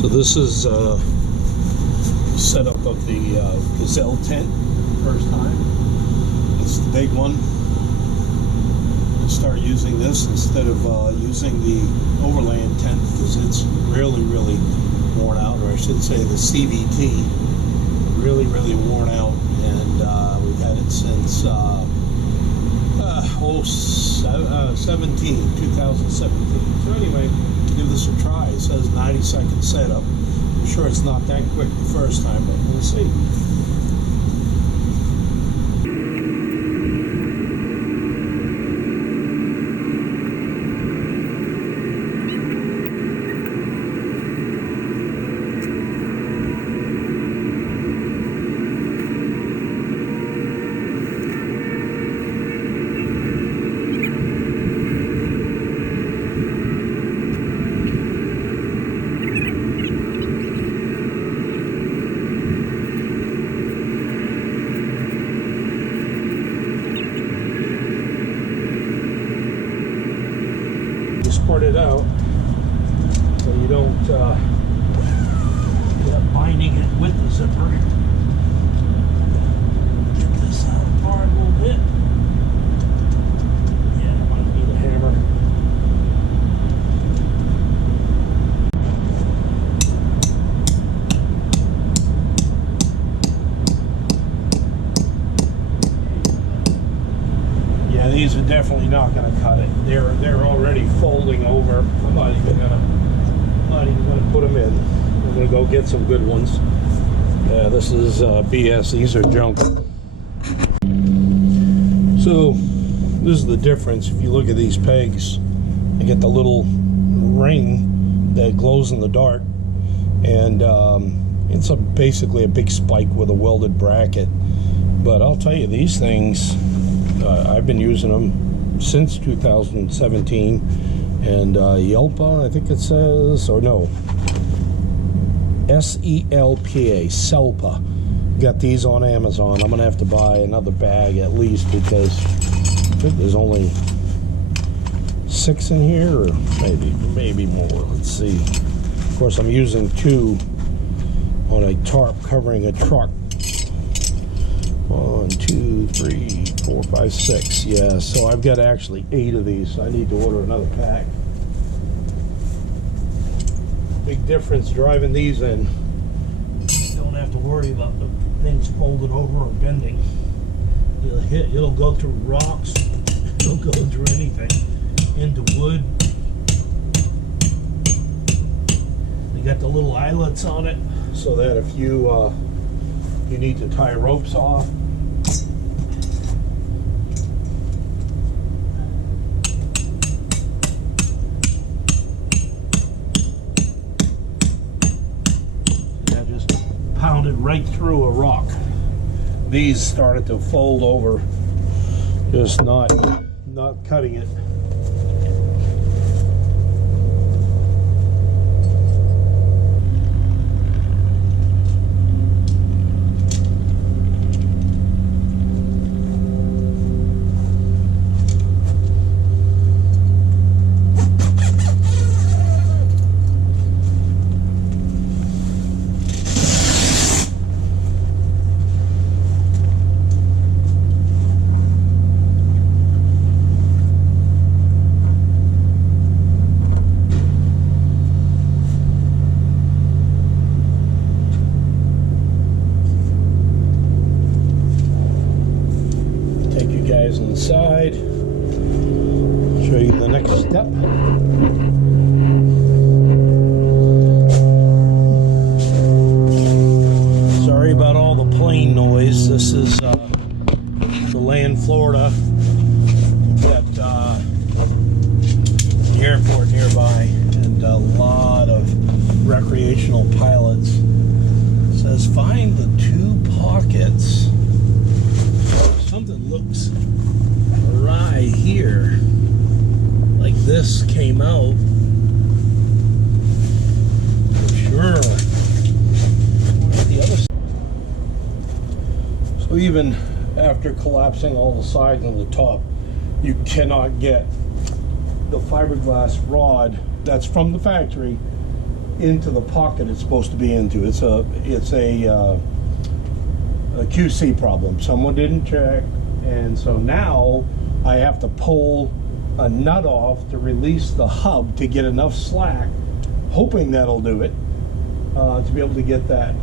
So this is setup of the Gazelle tent, first time. It's the big one. I'll start using this instead of using the overland tent because it's really worn out, or I should say the CVT, really worn out, and we've had it since 2017. So anyway, give this a try. It says 90-second setup. I'm sure it's not that quick the first time, but we'll see. Squirt it out so you don't end up binding it with the zipper. Get this out apart a little bit. Yeah, I might need a hammer. Yeah, these are definitely not going to cut it. They're already folding over. I'm not even gonna put them in. I'm gonna go get some good ones. Yeah, this is BS. These are junk. So this is the difference. If you look at these pegs, you get the little ring that glows in the dark, and it's basically a big spike with a welded bracket. But I'll tell you, these things, I've been using them since 2017, and Yelpa, I think it says, or no, S-E-L-P-A, Selpa. Got these on Amazon. I'm gonna have to buy another bag at least because I think there's only 6 in here, or maybe more. Let's see. Of course, I'm using 2 on a tarp covering a truck. 1, 2, 3, 4, 5, 6. Yeah, so I've got actually 8 of these. So I need to order another pack. Big difference driving these in. You don't have to worry about the things folding over or bending. It'll go through rocks. It'll go through anything. Into wood. They got the little eyelets on it so that if you need to tie ropes off, pounded right through a rock. These started to fold over, just not cutting it. Inside, show you the next step. Sorry about all the plane noise. This is the land Florida. Got the airport nearby and a lot of recreational pilots. It says find the 2 pockets. Something looks awry here, like this came out. Sure. The other side. So even after collapsing all the sides and the top, you cannot get the fiberglass rod that's from the factory into the pocket it's supposed to be into. It's a QC problem. Someone didn't check, and so now I have to pull a nut off to release the hub to get enough slack, hoping that'll do it, to be able to get that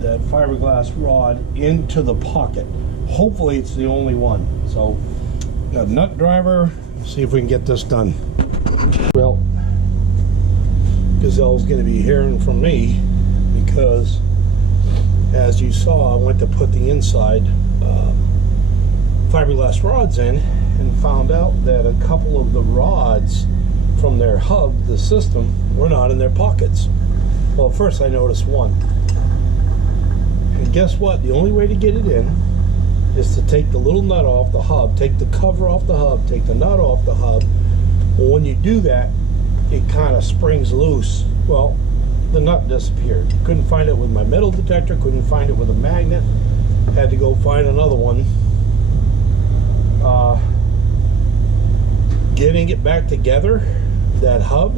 that fiberglass rod into the pocket. Hopefully it's the only one. So got a nut driver, see if we can get this done. Well, Gazelle's going to be hearing from me because, as you saw, I went to put the inside fiberglass rods in and found out that a couple of the rods from their hub, the system, were not in their pockets. Well, first I noticed one. And guess what? The only way to get it in is to take the little nut off the hub, take the cover off the hub, take the nut off the hub. Well, when you do that, it kind of springs loose. Well, the nut disappeared. Couldn't find it with my metal detector, couldn't find it with a magnet. Had to go find another one. Getting it back together, that hub,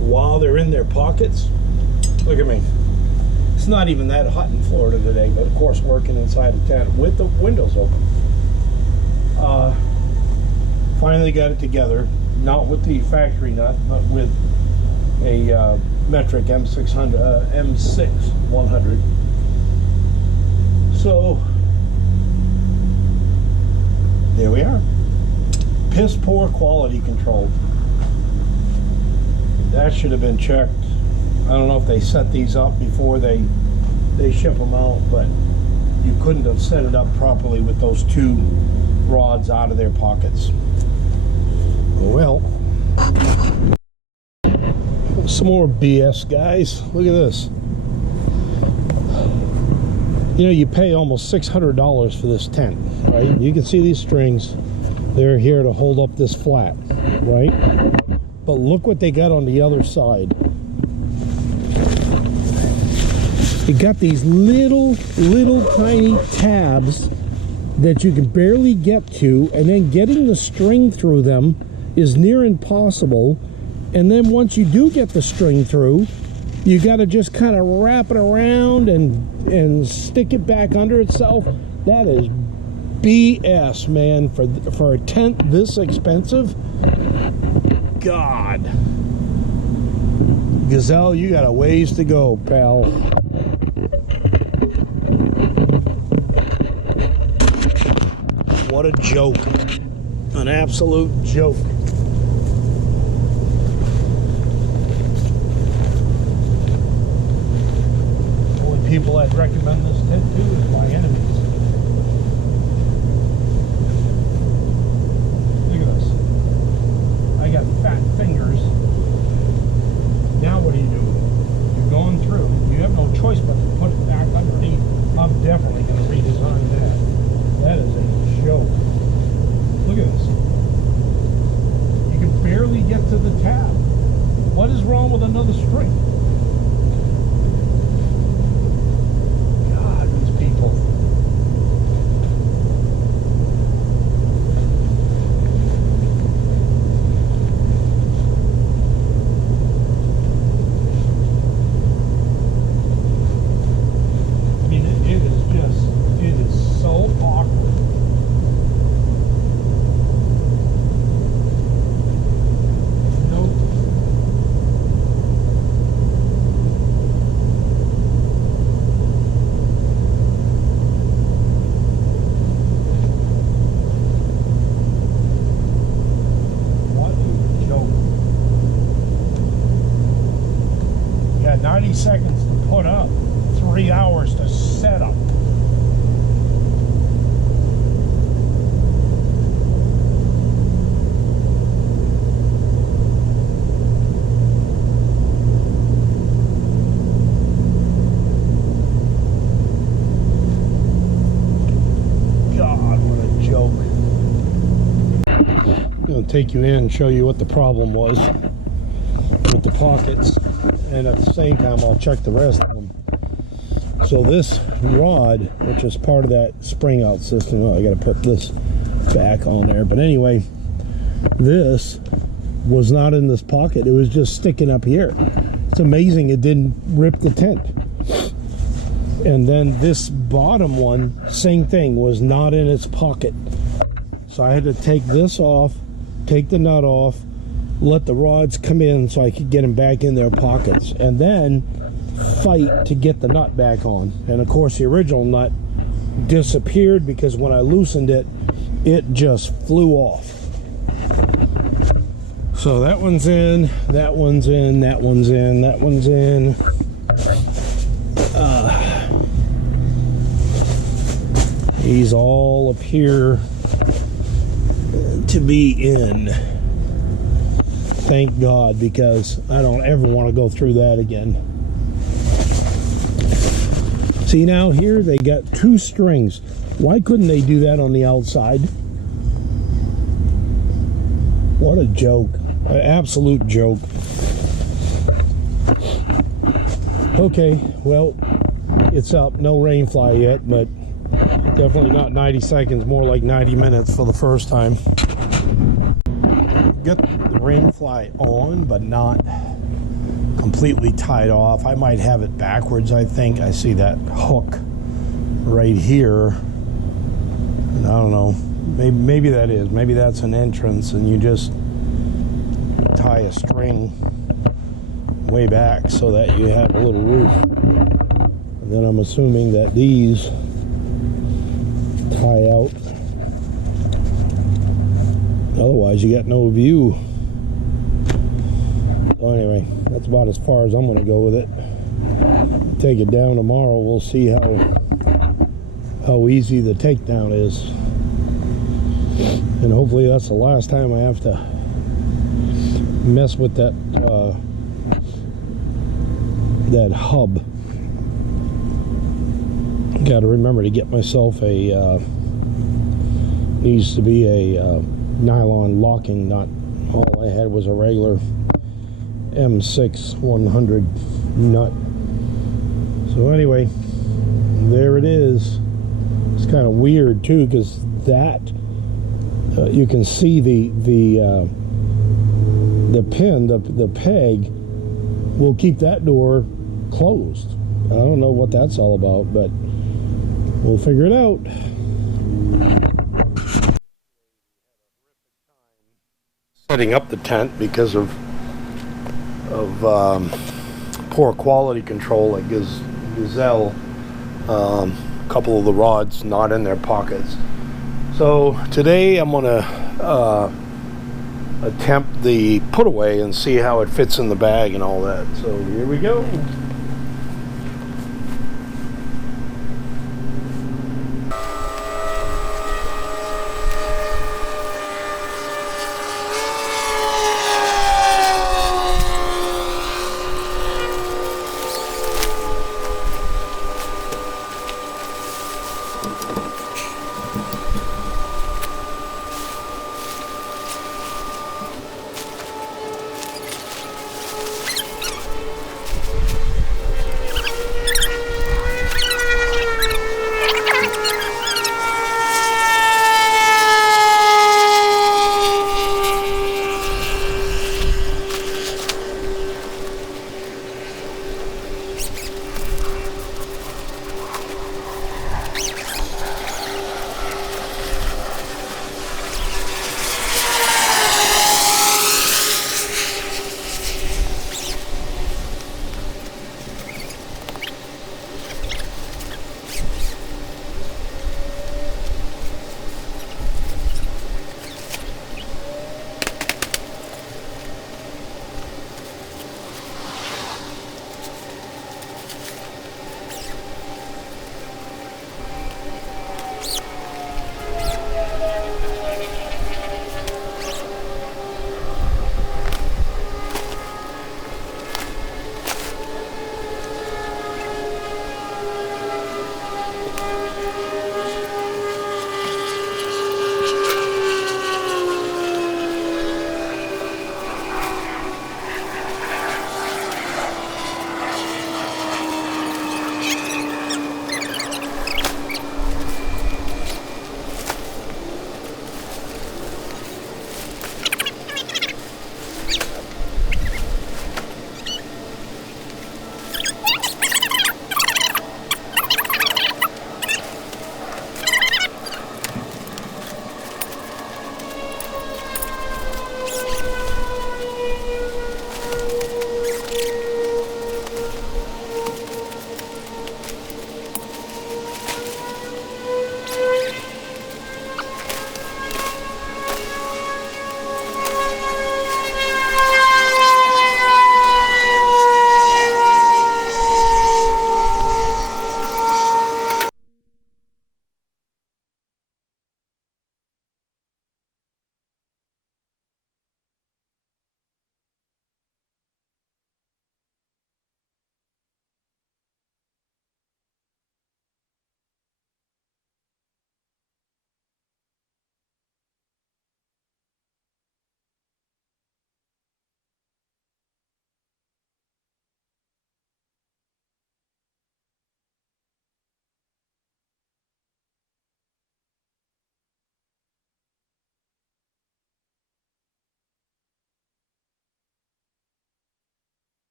while they're in their pockets. Look at me. It's not even that hot in Florida today, but of course working inside a tent with the windows open. Finally got it together, not with the factory nut, but with a metric M6 100. So there we are. Piss poor quality control. That should have been checked. I don't know if they set these up before they ship them out, but you couldn't have set it up properly with those two rods out of their pockets. Well, some more BS, guys. Look at this. You know, you pay almost $600 for this tent, right? You can see these strings. They're here to hold up this flat, right? But look what they got on the other side. You got these little tiny tabs that you can barely get to, and then getting the string through them is near impossible. And then once you do get the string through, you got to just kind of wrap it around and stick it back under itself. That is BS, man. For a tent this expensive, God. Gazelle, you got a ways to go, pal. What a joke. An absolute joke. Only people I'd recommend this tent to is my enemies. Look at this. I got fat fingers. Now what do? You're going through. You have no choice but to put it back underneath. I'm definitely going to redesign that. That is a joke. Look at this. You can barely get to the tab. What is wrong with another string? God, these people. I mean, it is so awkward. What a joke. You got 90 seconds to put up, 3 hours to set up. Take you in and show you what the problem was with the pockets, and at the same time I'll check the rest of them. So this rod, which is part of that spring out system, oh, I got to put this back on there, but anyway, this was not in this pocket. It was just sticking up here. It's amazing it didn't rip the tent. And then this bottom one, same thing, was not in its pocket. So I had to take this off, take the nut off, let the rods come in so I could get them back in their pockets, and then fight to get the nut back on. And of course the original nut disappeared because when I loosened it, it just flew off. So that one's in, that one's in, that one's in, that one's in. These all appear to be in. Thank God, because I don't ever want to go through that again. See, now here they got 2 strings. Why couldn't they do that on the outside? What a joke. An absolute joke. Okay, well, it's up. No rain fly yet, but definitely not 90 seconds, more like 90 minutes for the first time. Get the rain fly on, but not completely tied off. I might have it backwards, I think. I see that hook right here. And I don't know. Maybe that is. Maybe that's an entrance and you just tie a string way back so that you have a little roof. And then I'm assuming that these tie out. Otherwise you got no view. So anyway, that's about as far as I'm going to go with it. Take it down tomorrow. We'll see how easy the takedown is. And hopefully that's the last time I have to mess with that that hub. Got to remember to get myself a needs to be a nylon locking nut. All I had was a regular M6 100 nut. So anyway, there it is. It's kind of weird too, because that you can see the pin, the peg will keep that door closed. I don't know what that's all about, but we'll figure it out. Setting up the tent because of poor quality control at Gazelle. A couple of the rods not in their pockets. So today I'm gonna attempt the put away and see how it fits in the bag and all that. So here we go.